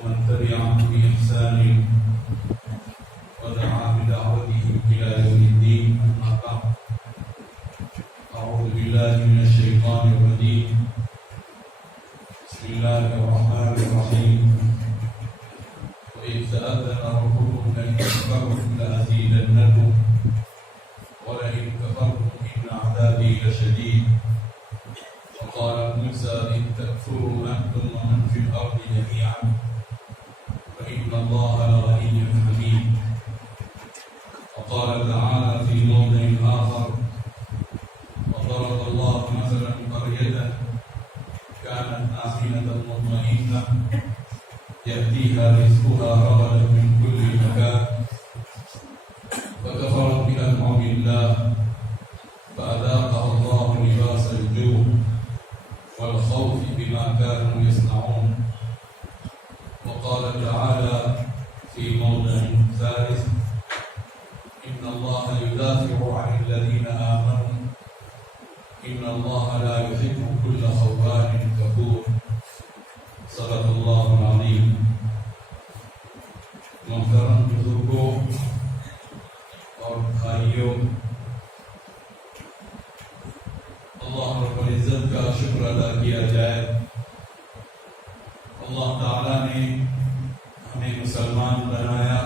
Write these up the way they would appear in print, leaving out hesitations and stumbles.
ومن تبعهم بإحسان ودعا بدعوته إلى يوم الدين. أما بعد، أعوذ بالله من الشيطان الرجيم. بسم الله الرحمن الرحيم. وإذ تأذن ربكم لئن شكرتم لأزيدنكم ولئن كفرتم إن عذابي لشديد. وقال موسى إن تكفروا أنتم ومن في الأرض جميعا فإن الله لغني حميد. وقال تعالى في موضع آخر وضرب الله مثلا قرية كانت آمنة مطمئنة يأتيها رزقها رغدا من كل مكان فكفرت بأنعم الله فأذاقها الله لباس الجوع والخوف بما كانوا يصنعون. وقال تعالى في موضع ثالث إن الله يدافع عن الذين آمنوا إن الله لا يحب كل خوان كفور. صدق الله العظيم. محترم بزرگوں اور بھائیوں، اللہ رب العزت کا شکر ادا کیا جائے. اللہ تعالیٰ نے ہمیں مسلمان بنایا،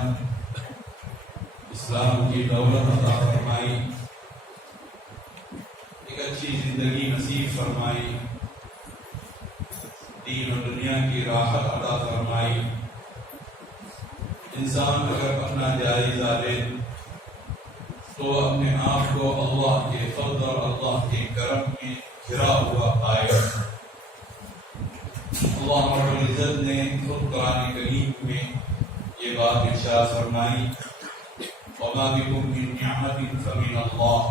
اسلام کی دولت عطا فرمائی، ایک اچھی زندگی نصیب فرمائی، دین و دنیا کی راحت عطا فرمائی. انسان اگر اپنا جائزہ لے تو اپنے آپ کو اللہ کے فضل اور اللہ کے کرم میں گھرا ہوا پائے. اللہ رب العزت نے خود قرآن کریم میں یہ بات ارشاد فرمائی وَمَا بِكُم مِّن نِّعْمَةٍ فَمِنَ اللَّهِ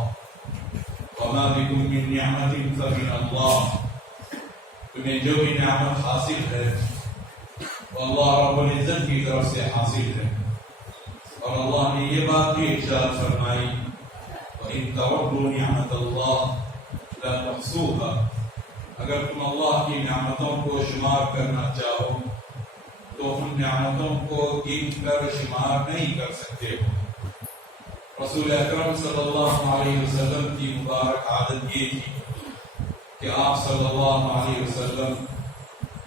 وَمَا بِكُم مِّن نِّعْمَةٍ فَمِنَ اللَّهِ. تمہیں جو بھی نعمت حاصل ہے وہ اللہ رب العزت کی طرف سے حاصل ہے. اور اللہ نے یہ بات بھی ارشاد فرمائی وَإِن تَعُدُّوا نِعْمَةَ اللَّهِ لَا تُحْصُوهَا. اگر تم اللہ کی نعمتوں کو شمار کرنا چاہو تو ان نعمتوں کو گن کر شمار نہیں کر سکتے ہو. رسول اکرم صلی اللہ علیہ وسلم کی مبارک عادت یہ تھی کہ آپ صلی اللہ علیہ وسلم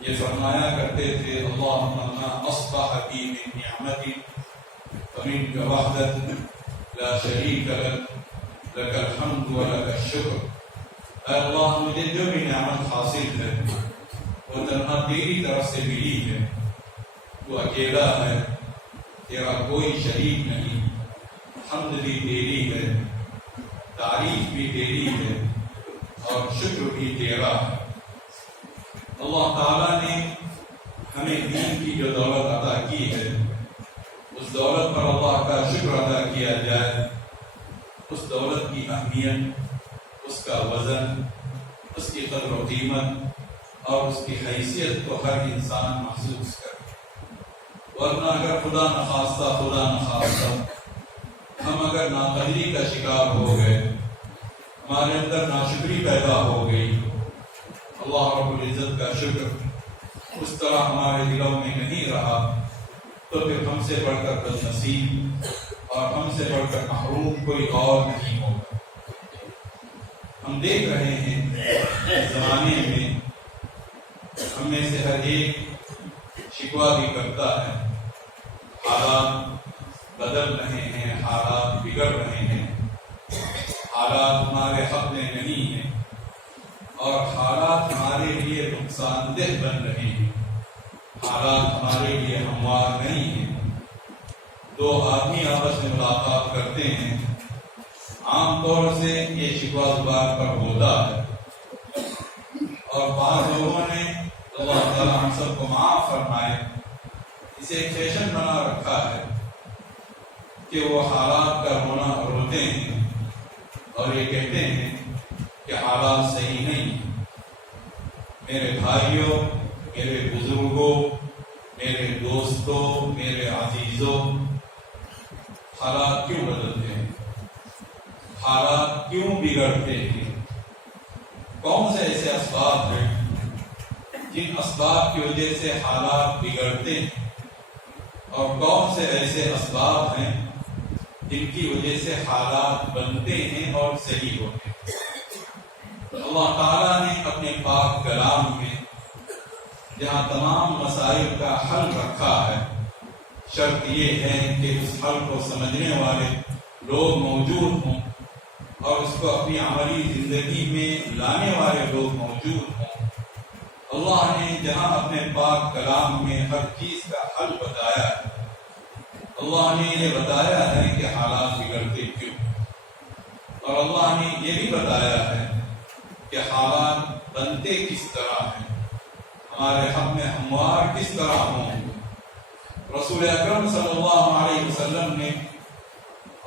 یہ فرمایا کرتے تھے اللہم ما اصبح بی من نعمت فمنک وحدت لا شریک لک لک الحمد ولک الشکر. اے اللہ مجھے جو بھی نعمت حاصل ہے وہ تنہا تیری طرف سے ملی ہے. تو اکیلا ہے، تیرا کوئی شریک نہیں. حمد بھی تیری ہے، تعریف بھی تیری ہے اور شکر بھی تیرا ہے. اللہ تعالیٰ نے ہمیں دین کی جو دولت عطا کی ہے اس دولت پر اللہ کا شکر ادا کیا جائے. اس دولت کی اہمیت، اس کا وزن، اس کی قدر و قیمت اور اس کی حیثیت کو ہر انسان محسوس کرے. ورنہ اگر خدا نخواستہ ہم اگر ناقدری کا شکار ہو گئے، ہمارے اندر ناشکری پیدا ہو گئی، اللہ رب العزت کا شکر اس طرح ہمارے دلوں میں نہیں رہا تو پھر ہم سے بڑھ کر بد نصیب اور ہم سے بڑھ کر محروم کوئی اور نہیں ہوگا. ہم دیکھ رہے ہیں اس زمانے میں ہم میں سے ہر ایک شکوہ بھی کرتا ہے. حالات بدل رہے ہیں، حالات بگڑ رہے ہیں، حالات ہمارے حق میں نہیں ہیں اور حالات ہمارے لیے نقصان دہ بن رہے ہیں. حالات ہمارے لیے ہموار نہیں ہیں. دو آدمی آپس میں ملاقات کرتے ہیں، عام طور سے یہ شکوہ زبان پر ہوتا ہے اور بعض لوگوں نے اللہ تعالیٰ ہم سب کو معاف فرمائے اسے ایک فیشن بنا رکھا ہے کہ وہ حالات کا رونا روتے ہیں اور یہ کہتے ہیں کہ حالات صحیح نہیں. میرے بھائیوں، میرے بزرگوں، میرے دوستوں، میرے عزیزوں، حالات کیوں بدلتے ہیں؟ حالات کیوں بگڑتے ہیں؟ کون سے ایسے اسباب ہیں جن اسباب کی وجہ سے حالات بگڑتے ہیں اور کون سے ایسے اسباب ہیں جن کی وجہ سے حالات بنتے ہیں اور صحیح ہوتے ہیں۔ اللہ تعالیٰ نے اپنے پاک کلام میں جہاں تمام مسائل کا حل رکھا ہے، شرط یہ ہے کہ اس حل کو سمجھنے والے لوگ موجود ہوں اور اس کو اپنی عملی زندگی میں لانے والے لوگ موجود ہوں۔ اللہ نے جہاں اپنے پاک کلام میں ہر چیز کا حل بتایا ہے، اللہ نے یہ بتایا ہے کہ حالات بگڑتے کیوں، اور اللہ نے یہ بھی بتایا ہے کہ حالات بنتے کس طرح ہیں، ہمارے حق میں ہموار کس طرح ہوں۔ رسول اکرم صلی اللہ علیہ وسلم نے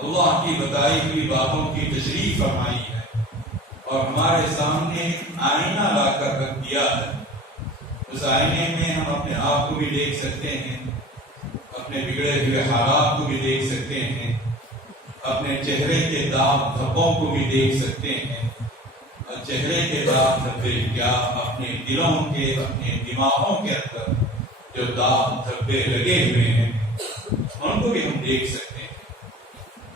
اللہ کی بتائی ہوئی باتوں کی تشریح فرمائی ہے اور ہمارے سامنے آئینہ لا کر رکھ دیا ہے۔ اس آئینے میں ہم اپنے آپ کو بھی دیکھ سکتے ہیں، اپنے بگڑے ہوئے حالات کو بھی دیکھ سکتے ہیں، اپنے چہرے کے داغ دھبوں کو بھی دیکھ سکتے ہیں، اور چہرے کے داغ دھبے کیا، اپنے دلوں کے، اپنے دماغوں کے اندر جو داغ دھبے لگے ہوئے ہیں ان کو بھی ہم دیکھ سکتے ہیں۔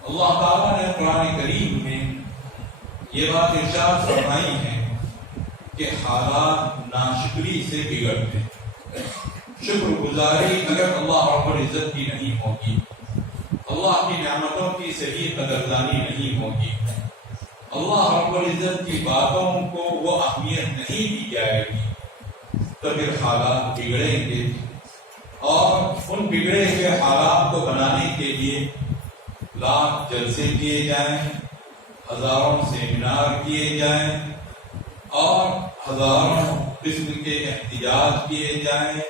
اللہ تعالیٰ نے قرآن کریم میں یہ بات ارشاد فرمائی ہے کہ حالات ناشکری سے بگڑتے ہیں۔ شکر گزاری اگر اللہ رب العزت کی نہیں ہوگی، اللہ کی نعمتوں کی صحیح قدردانی نہیں ہوگی، اللہ رب العزت کی باتوں کو وہ اہمیت نہیں دی جائے گی، تو پھر حالات بگڑیں گے، اور ان بگڑے ہوئے حالات کو بنانے کے لیے لاکھ جلسے کیے جائیں، ہزاروں سیمینار کیے جائیں، اور ہزاروں قسم کے احتجاج کیے جائیں،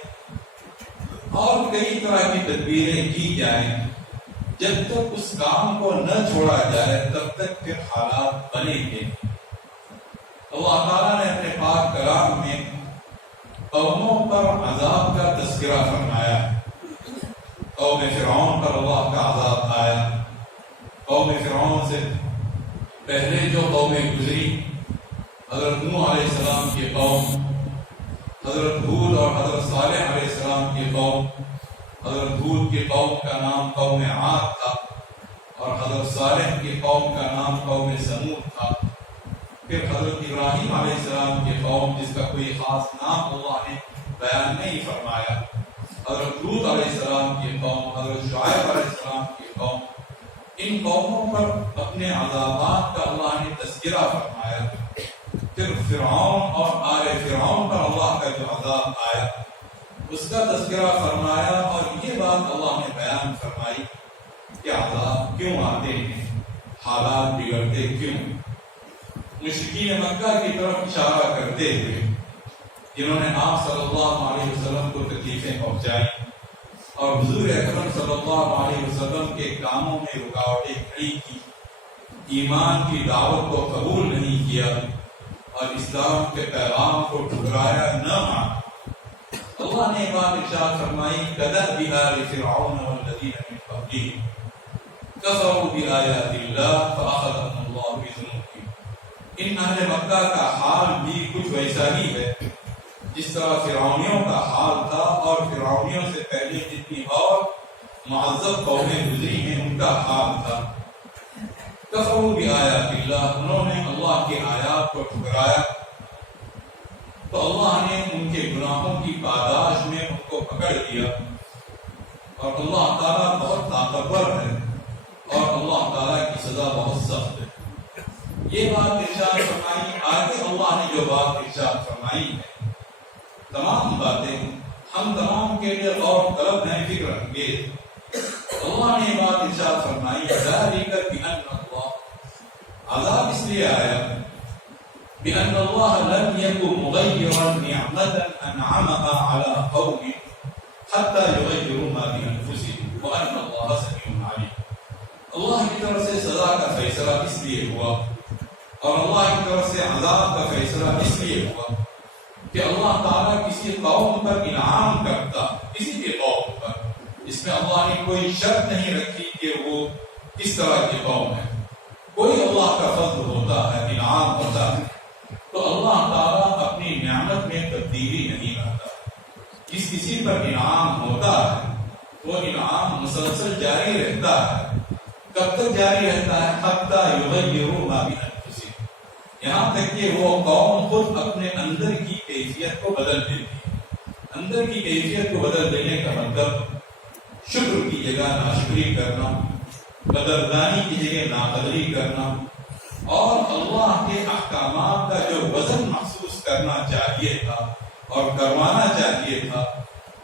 اور کئی طرح کی تدبیریں کی جائیں، جب تک اس کام کو نہ چھوڑا جائے تب تک پھر حالات بنیں گے۔ اللہ تعالیٰ نے اپنے پاک کلام میں قوموں پر عذاب کا تذکرہ فرمایا۔ قوم فرعون پر اللہ کا عذاب آیا، قوم فرعون سے پہلے جو قومیں گزری، حضرت نوح علیہ السلام کی قوم، حضرت ہود اور حضرت صالح علیہ السلام کی قوم۔ حضرت ہود کی قوم کا نام قوم عاد تھا، اور حضرت صالح کی قوم کا نام قوم سمود تھا۔ پھر حضرت ابراہیم علیہ السلام کی قوم، جس کا کوئی خاص نام اللہ نے بیان نہیں فرمایا، حضرت لوط علیہ السلام کی قوم، حضرت شعیب علیہ السلام کی قوم۔ ان قوموں پر اپنے عذابات کا اللہ نے تذکرہ فرمایا۔ پھر فرعون اور آل فرعون پر اللہ کا جو عذاب آیا اس کا تذکرہ فرمایا، اور یہ بات اللہ نے بیان فرمائی کہ عذاب کیوں آتے ہیں، حالات بگڑتے کیوں۔ مشرکین مکہ کی طرف اشارہ کرتے ہوئے، جنہوں نے آپ صلی اللہ علیہ وسلم کو تکلیفیں پہنچائی اور حضور اکرم صلی اللہ علیہ وسلم کے کاموں میں رکاوٹیں کھڑی کی، ایمان کی دعوت کو قبول نہیں کیا اور اسلام کے پیغام کو ٹھکرایا نہ مانا، اللہ نے بات ارشاد فرمائی كدأب آل فرعون والذین من قبلهم کفروا بآیات اللہ فأخذهم اللہ بذنوبهم۔ ان اہل مکہ کا حال بھی کچھ ویسا ہی ہے جس طرح فرعونیوں کا حال تھا، اور فرعونیوں سے پہلے جتنی اور معذب قومیں گزری ہیں ان کا حال تھا۔ کفروا بآیات اللہ، انہوں نے اللہ کی آیات کو ٹھکرایا، تو اللہ نے ان کے گناہوں کی پاداش میں ان کو پکڑ لیا، اور اللہ تعالیٰ بہت طاقتور ہے اور اللہ تعالیٰ کی سزا بہت سخت ہے۔ یہ بات ارشاد فرمائی، آگے اللہ نے جو بات ارشاد فرمائی ہے، تمام باتیں ہم تمام کے لیے غور طلب ہیں، فکر انگیز۔ اللہ نے یہ بات ارشاد فرمائی ذالک بأن اللہ، عذاب اس لیے آیا بأن اللہ لم يكن مغيرا نعمة أنعمها على قوم حتى يغيروا ما بأنفسهم وأن الله سميع عليم۔ اللہ کی طرف سے سزا کا فیصلہ اس لیے ہوا اور اللہ کی طرف سے عذاب کا فیصلہ اس لیے ہوا کہ اللہ تعالیٰ کسی قوم پر انعام کرتا، کسی بھی قوم پر، اس میں اللہ نے کوئی شرط نہیں رکھی کہ وہ کس طرح کی قوم ہے، کوئی اللہ کا فضل ہوتا ہے، انعام ہوتا ہے، تو اللہ تعالیٰ اپنی نعمت میں تبدیلی نہیں لاتا۔ کسی پر انعام ہوتا ہے وہ انعام مسلسل جاری رہتا ہے. کب تک جاری رہتا ہے؟ حتی یغیروا ما بانفسہم، یہاں تک کہ وہ قوم خود اپنے اندر کی کیفیت کو بدل دیتی ہے. اندر کی کیفیت کو بدل دینے کا مطلب شکر کی جگہ ناشکری کرنا، قدردانی کی جگہ ناقدری کرنا، اور اللہ کے احکامات کا جو وزن محسوس کرنا چاہیے تھا اور کروانا چاہیے تھا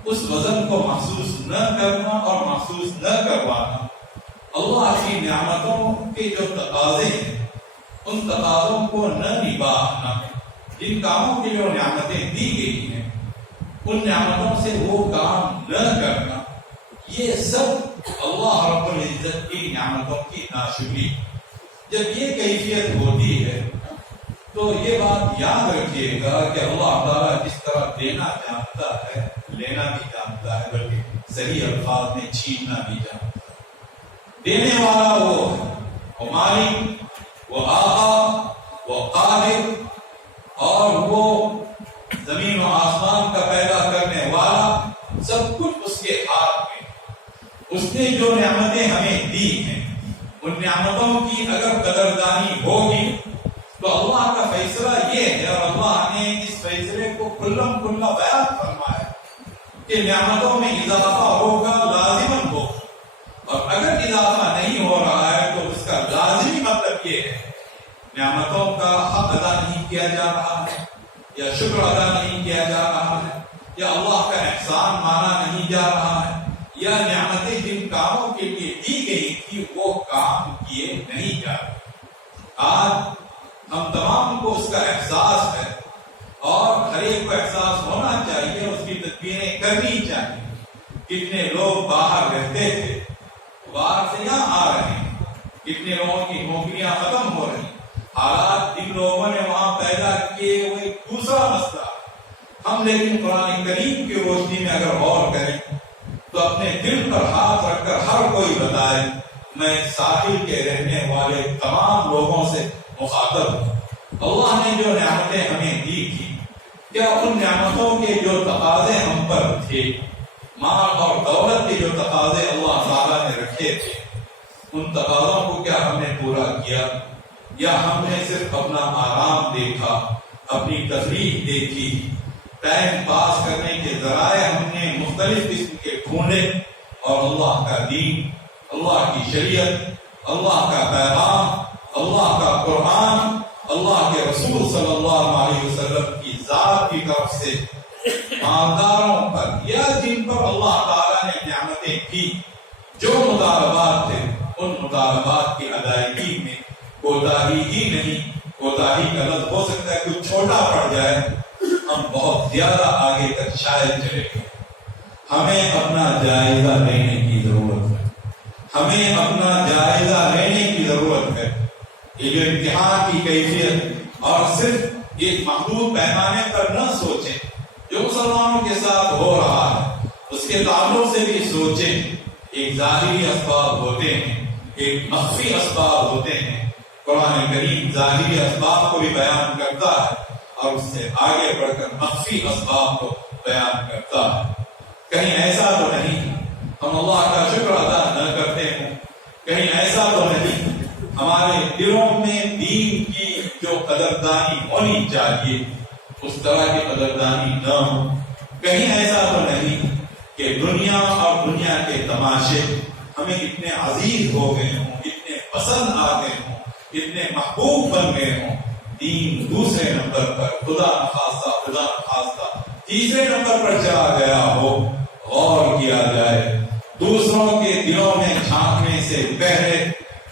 اس وزن کو محسوس نہ کرنا اور محسوس نہ کروانا. اللہ کی نعمتوں کے جو تقاضے ہیں ان تقاضوں کو نہ نبھانا، جن کاموں کے جو نعمتیں دی گئی ہیں ان نعمتوں سے وہ کام نہ کرنا، یہ سب اللہ رب العزت کی نعمتوں کی ناشکری. جب یہ کیفیت ہوتی ہے تو یہ بات یاد رکھیے گا کہ اللہ تعالیٰ جس طرح دینا جانتا ہے لینا بھی جانتا ہے، بلکہ صحیح الفاظ میں چھیننا بھی جانتا ہے. دینے والا وہ مالک، وہ آقا، وہ قادر، اور وہ زمین و آسمان کا پیدا کرنے والا، سب کچھ اس کے ہاتھ میں. اس نے جو نعمتیں ہمیں دی ہیں ان نعمتوں کی اگر قدردانی ہوگی تو اللہ کا فیصلہ یہ ہے، اور اللہ نے اس فیصلے کو کھلم کھلا بیان فرمایا کہ نعمتوں میں اضافہ ہوگا، لازماً ہوگا. اور اگر اضافہ نہیں ہو رہا ہے تو اس کا لازمی مطلب یہ ہے نعمتوں کا حق ادا نہیں کیا جا رہا ہے، یا شکر ادا نہیں کیا جا رہا ہے، یا اللہ کا احسان مانا نہیں جا رہا ہے، یا نعمتیں جن کاموں کے لیے دی گئی تھی وہ کام کیے نہیں جا رہے. آج ہم تمام کو اس کا احساس ہے اور ہر ایک کو احساس ہونا چاہیے، اس کی تدبیریں کرنی چاہیے. کتنے لوگ باہر رہتے تھے باہر سے یہاں آ رہے ہیں، کتنے لوگوں کی نوکریاں ختم ہو رہی ہیں، حالات جن لوگوں نے وہاں پیدا کیے وہ ایک دوسرا مسئلہ. ہم لیکن قرآن کریم کی روشنی میں اگر غور کریں تو اپنے دل پر ہاتھ رکھ کر ہر کوئی بتائے میں ساحل کے رہنے والے تمام لوگوں سے مخاطب ہوں. اللہ نے جو نعمتیں ہمیں دی تھی، کیا ان نعمتوں کے جو تقاضے ہم پر تھے، مال اور دولت کے جو تقاضے اللہ تعالیٰ نے رکھے تھے، ان تقاضوں کو کیا ہم نے پورا کیا، یا ہم نے صرف اپنا آرام دیکھا، اپنی تفریح دیکھی، ٹائم پاس کرنے کے ذرائع ہم نے مختلف قسم کے ڈھونڈے، اور اللہ کا دین، اللہ کی شریعت، اللہ کا پیغام، اللہ کا قرآن، اللہ کے رسول صلی اللہ علیہ وسلم کی ذات کی طرف سے مالداروں پر یا جن پر اللہ تعالیٰ نے نعمتیں کی جو مطالبات تھے ان مطالبات کی ادائیگی میں کوتاہی ہی نہیں. کوتاہی کا لفظ ہو سکتا ہے کچھ چھوٹا پڑ جائے، ہم بہت زیادہ آگے تک شاید چلے گئے. ہمیں اپنا جائزہ لینے کی ضرورت ہے، ہمیں اپنا جائزہ لینے کی ضرورت ہے. یہ جو امتحان کی کیفیت اور صرف ایک محدود پیمانے پر نہ سوچیں، جو مسلمانوں کے ساتھ ہو رہا ہے اس کے تعلق سے بھی سوچیں. ایک ظاہری اسباب ہوتے ہیں، ایک مخفی اسباب ہوتے ہیں. قرآن کریم ظاہری اسباب کو بھی بیان کرتا ہے اور اس سے آگے بڑھ کر مخفی اسباب کو بیان کرتا ہے. کہیں ایسا تو نہیں ہم اللہ کا شکر ادا نہ کرتے ہوں، کہیں ایسا تو نہیں ہمارے دلوں میں دین کی جو قدردانی ہونی چاہیے اس طرح کی قدردانی نہ ہو. کہیں ایسا تو نہیں کہ دنیا اور دنیا کے تماشے ہمیں اتنے عزیز ہو گئے ہوں، اتنے پسند آ گئے ہوں، اتنے محبوب بن گئے ہوں. دین دوسرے نمبر پر، خدا نخواستہ تیسرے نمبر پر چلا گیا ہو. غور کیا جائے، دوسروں کے دلوں میں جھانکنے سے پہلے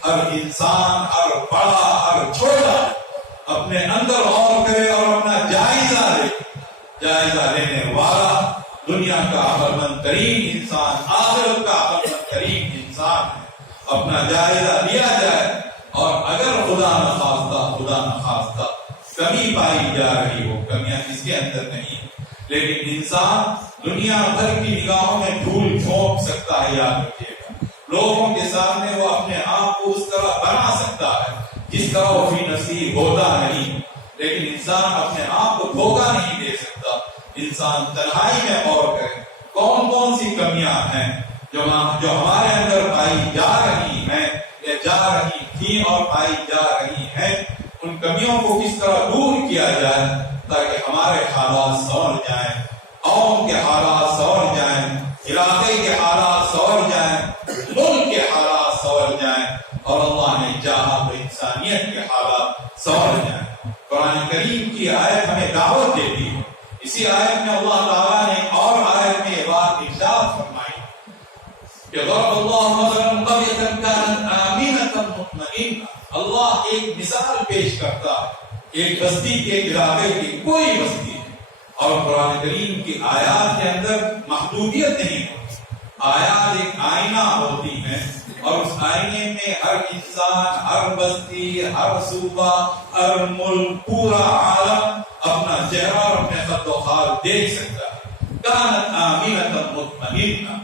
ہر انسان، ہر بڑا، ہر چھوٹا اپنے اندر غور کرے اور اپنا جائزہ لے. جائزہ لینے والا دنیا کا عقلمند ترین انسان، آخرت کا عقلمند ترین انسان ہے. اپنا جائزہ لیا جائے اور اگر خدا نخواستہ کمی پائی جا رہی ہو، کمیاں کس کے اندر نہیں، لیکن انسان دنیا بھر کی نگاہوں میں دھول جھونک سکتا ہے. یاد رکھیے گا، لوگوں کے سامنے وہ اپنے آپ کو اس طرح بنا سکتا ہے جس طرح وہ فی نفسی ہوتا نہیں، لیکن انسان اپنے آپ کو دھوکہ نہیں دے سکتا. انسان تنہائی میں غور کرے، کون کون سی کمیاں ہیں جو ہمارے اندر پائی جا رہی ہیں یا جا رہی تھی اور پائی جا رہی ہیں، ان کمیوں کو کس طرح دور کیا جائے تاکہ ہمارے حالات سنور جائیں، قوم کے حالات سنور جائیں، علاقے کے حالات سنور جائیں، ملک کے حالات سنور جائیں، اور اللہ نے چاہا تو انسانیت کے حالات سنور جائیں۔ قرآن کریم کی آیت ہمیں دعوت دیتی ہے۔ اسی آیت میں اللہ تعالیٰ نے اور آیت میں یہ بات ارشاد فرمائی کہ ضرب اللہ مثلا قرية كانت آمنة مطمئنة، اللہ ایک مثال پیش کرتا ہے ایک بستی کے علاقے کی، کوئی بستی ہے، اور قرآن کریم کی آیات کے اندر محدودیت نہیں ہوتی، آیات ایک آئینہ ہوتی ہیں، اور اس آئینے میں ہر انسان، ہر بستی، ہر صوبہ، ہر ملک، پورا عالم اپنا چہرہ اور اپنے خط و خال دیکھ سکتا ہے۔ کانت آمنة مطمئنة،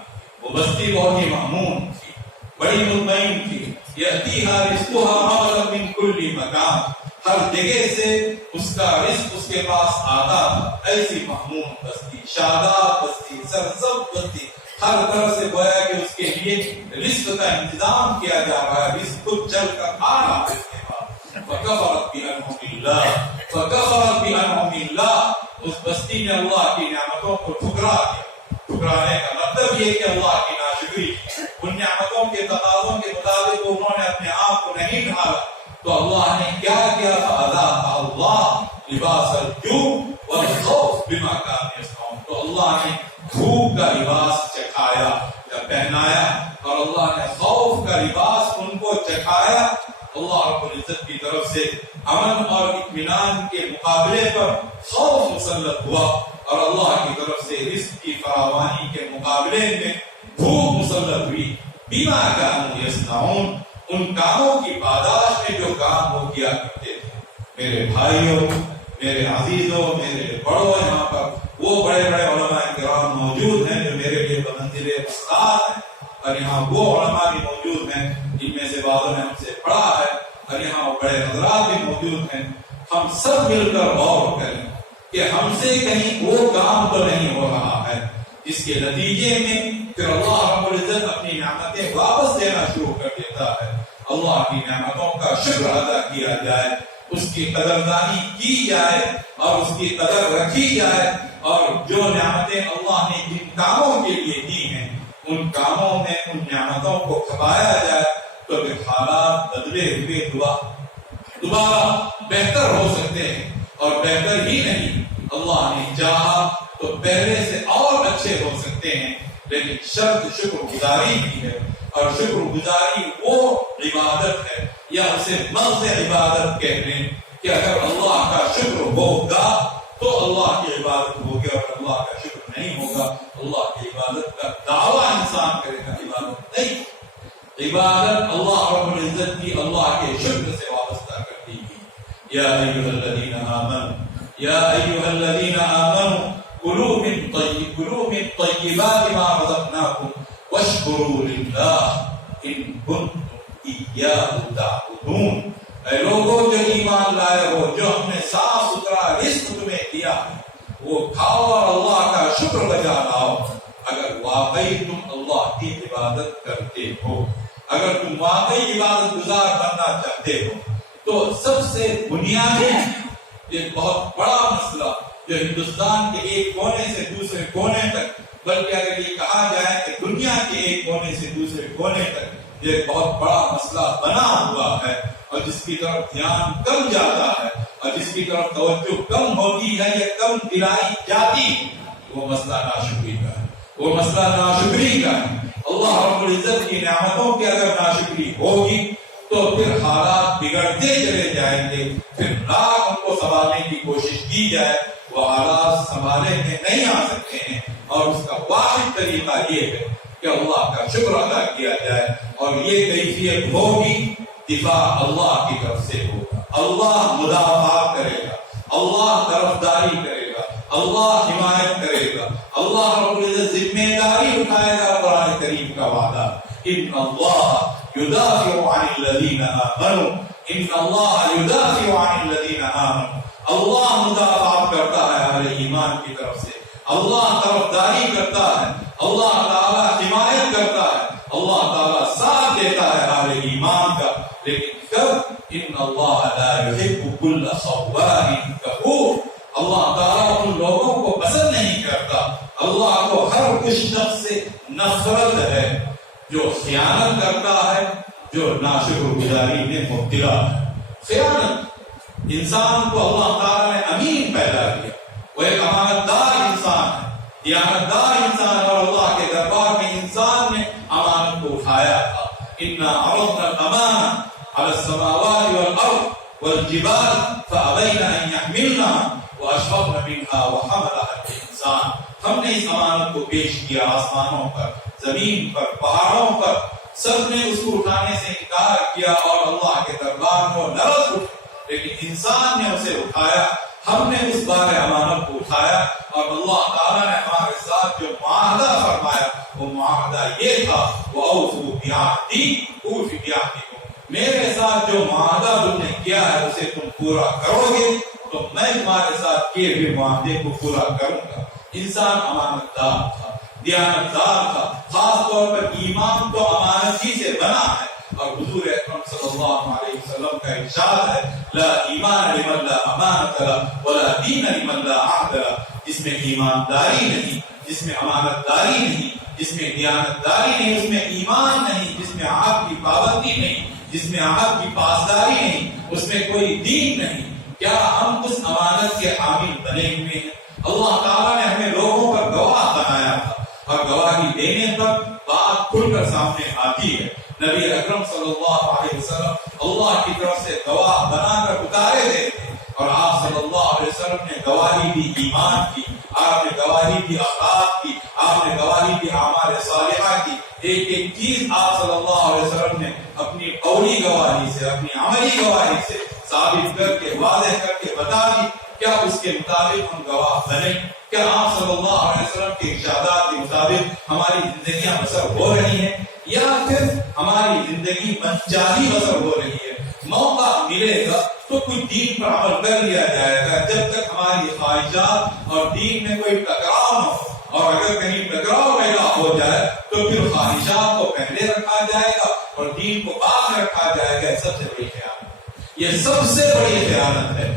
وہ بستی بہت ہی مأمون تھی، بڑی مطمئن تھی۔ یأتیہا رزقها رغدا من کل مکان، ہر جگہ سے اس کا رزق اس کے پاس آتا تھا۔ ایسی مأمون بستی، شاداب بستی، سرسبز بستی، ہر طرف سے گویا کہ اس کے لیے رزق کا انتظام کیا جا رہا ہے، رزق خود چل کر آ رہا ہے اس کے پاس۔ فکفرت بانعم اللہ، فکفرت بانعم اللہ، اس بستی نے اللہ کی نعمتوں کو ٹھکرا دیا۔ ٹھکرانے کا مطلب یہ کہ اللہ کی ناشکری، ان نعمتوں کے تقاضوں کے مطابق انہوں نے اپنے آپ کو نہیں ڈھالا، تو اللہ نے کیا کیا؟ فأذاقها اللہ لباس الجوع والخوف بما كانوا يصنعون، تو اللہ نے بھوک کا لباس چکھایا یا پہنایا، اور اللہ نے خوف کا لباس ان کو چکھایا۔ اللہ رب العزت کی طرف سے امن اور اطمینان کے مقابلے پر خوف مسلط ہوا، اور اللہ کی طرف سے رزق کی فراوانی کے مقابلے میں بھوک مسلط ہوئی۔ بما كانوا يصنعون، ان کاموں کی پاداش میں جو کام وہ کیا کرتے تھے۔ میرے بھائیوں، میرے عزیزوں، میرے بڑوں، یہاں پر وہ بڑے بڑے علماء کرام موجود ہیں جو میرے لیے بمنزل استاد ہیں، اور یہاں وہ علماء بھی موجود ہیں جن میں سے بعضوں نے ہم سے پڑھا ہے، اور یہاں بڑے حضرات بھی موجود ہیں۔ ہم سب مل کر غور کریں کہ ہم سے کہیں وہ کام تو نہیں ہو رہا ہے جس کے نتیجے میں پھر اللہ رب العزت اپنی نعمتیں واپس دینا شروع کر دیتا ہے۔ اللہ کی نعمتوں کا شکر ادا کیا جائے، اس کی قدردانی کی جائے اور اس کی قدر رکھی جائے، اور جو نعمتیں اللہ نے جن کاموں کے لیے دی ہیں ان کاموں میں ان نعمتوں کو کھپایا جائے، تو پھر حالات بدلے ہوئے دوبارہ بہتر ہو سکتے ہیں، اور بہتر ہی نہیں، اللہ نے چاہا تو پہلے سے اور اچھے ہو سکتے ہیں۔ لیکن شرط شکر گزاری کی ہے، اور شکر گزاری وہ عبادت ہے، یا اسے محض عبادت کہتے ہیں کہ اگر اللہ کا شکر ہوگا تو اللہ کی عبادت ہوگی، اور اللہ کا شکر نہیں ہوگا اللہ کی عبادت کا دعویٰ انسان کرے گا، عبادت نہیں۔ عبادت اللہ رب العزت کی اللہ کے شکر سے وابستہ کر دی گئی۔ یا ایھا الذین آمنوا، یا ایھا الذین آمنوا کلوا من طیبات ما رزقناکم واشکروا للہ ان کنتم ایاہ تعبدون۔ اے لوگوں جو ایمان لائے ہو، جو ہم نے صاف ستھرا رزق تمہیں دیا ہے وہ کھاؤ اور اللہ کا شکر بجا لاؤ۔ اگر واقعی تم اللہ کی عبادت کرتے ہو، اگر تم واقعی عبادت گزار بننا چاہتے ہو، تو سب سے بنیادی ایک بہت بڑا مسئلہ جو ہندوستان کے ایک کونے سے دوسرے کونے تک، بلکہ اگر یہ کہا جائے کہ دنیا کے ایک کونے سے دوسرے کونے تک یہ بہت بڑا مسئلہ بنا ہوا ہے، اور جس کی طرف دھیان کم جاتا ہے اور جس کی طرف توجہ کم ہوتی ہے یا کم دلائی جاتی ہے، وہ مسئلہ ناشکری کا ہے، وہ مسئلہ ناشکری کا ہے۔ اللہ رب العزت کی نعمتوں کی اگر ناشکری ہوگی تو پھر حالات بگڑتے چلے جائیں گے، پھر لاکھ ان کو سنبھالنے کی کوشش کی جائے وہ حالات سنبھالے میں نہیں آ سکتے ہیں، اور اس کا واحد طریقہ یہ ہے کہ اللہ کا شکر ادا کیا جائے، اور یہ کیفیت ہوگی دفاع اللہ کی طرف سے ہوگا، اللہ مدافعت کرے گا، اللہ طرفداری کرے گا، اللہ حمایت کرے گا، اللہ رب العزت ذمہ داری اٹھائے گا۔ قرآن کریم کا وعدہ ان اللہ یدافع عن الذین آمنوا، ان اللہ یدافع عن الذین آمنوا، اللہ مدافعت کرتا ہے اہل ایمان کی طرف سے، اللہ طرفداری کرتا ہے، اللہ تعالیٰ حمایت کرتا ہے، اللہ تعالیٰ ساتھ دیتا ہے اہل ایمان کا، لیکن کب؟ ان اللہ لا یحب کل خوار کفور، اللہ تعالیٰ ان لوگوں کو پسند نہیں کرتا، اللہ کو ہر اس شخص سے نفرت ہے جو خیانت کرتا ہے، جو ناشکر گزاری میں مبتلا ہے۔ خیانت، انسان کو اللہ تعالیٰ نے امین پیدا کیا، وہ ایک امانت دار انسان ہے، دیانتدار انسان ہے، اور اللہ کے دربار میں انسان نے امانت کو اٹھایا تھا۔ انا عرضنا الامانة على السماوات والارض والجبال فابين ان يحملنها واشفقن منها وحملها الانسان، ہم نے اس امانت کو پیش کیا آسمانوں پر، زمین پر، پہاڑوں پر، سب نے اس کو اٹھانے سے انکار کیا اور اللہ کے دربار میں وہ لرز اٹھے، لیکن انسان نے اسے اٹھایا، ہم نے اس بار امانت کو اٹھایا، اور اللہ تعالیٰ نے ہمارے ساتھ جو معاہدہ فرمایا وہ معاہدہ یہ تھا، وَأَوْفُوا بِعَهْدِي أُوفِ بِعَهْدِكُمْ، میرے ساتھ جو معاہدہ تم نے کیا ہے اسے تم پورا کرو گے تو میں تمہارے ساتھ کیے ہوئے معاہدے کو پورا کروں گا۔ انسان امانت دار تھا، دیانتدار تھا، خاص طور پر ایمان تو امانت ہی سے بنا ہے، اور حضور اکرم صلی اللہ علیہ وسلم کا ارشاد ہے، لا ایمان لمن لا امانت له ولا دین لمن لا عہد له، جس میں ایمانداری نہیں، جس میں امانت داری نہیں، جس میں دیانتداری نہیں، اس میں ایمان نہیں، جس میں عہد کی پابندی نہیں، جس میں عہد کی پاسداری نہیں، اس میں کوئی دین نہیں۔ کیا ہم اس امانت کے حامل بنے ہوئے ہیں؟ اللہ تعالیٰ نے ہمیں لوگوں پر گواہ بنایا تھا، اور گواہی دینے پر بات کھل کر سامنے آتی ہے۔ نبی اکرم صلی اللہ علیہ وسلم اللہ کی طرف سے گواہ بنا کر اتارے گئے تھے، اور آپ صلی اللہ علیہ وسلم نے گواہی دی ایمان کی، آپ نے گواہی دی اخلاق کی، آپ نے گواہی دی اعمال صالحہ کی، ایک ایک چیز آپ صلی اللہ علیہ وسلم نے اپنی قولی گواہی سے، اپنی عملی گواہی سے ثابت کر کے، واضح کر کے بتا دی۔ کیا اس کے مطابق ہم گواہ بنے؟ کیا آپ صلی اللہ علیہ وسلم کے ارشادات کے مطابق ہماری زندگیاں بسر ہو رہی ہیں، یا پھر ہماری زندگی منچاہی بسر ہو رہی ہے؟ موقع ملے گا تو کچھ دین پر عمل کر لیا جائے گا، جب تک ہماری خواہشات اور دین میں کوئی ٹکراؤ نہ ہو، اور اگر کہیں ٹکراؤ پیدا ہو جائے تو پھر خواہشات کو پہلے رکھا جائے گا اور دین کو بعد میں رکھا جائے گا۔ سب سے بڑی خیانت، یہ سب سے بڑی خیانت ہے۔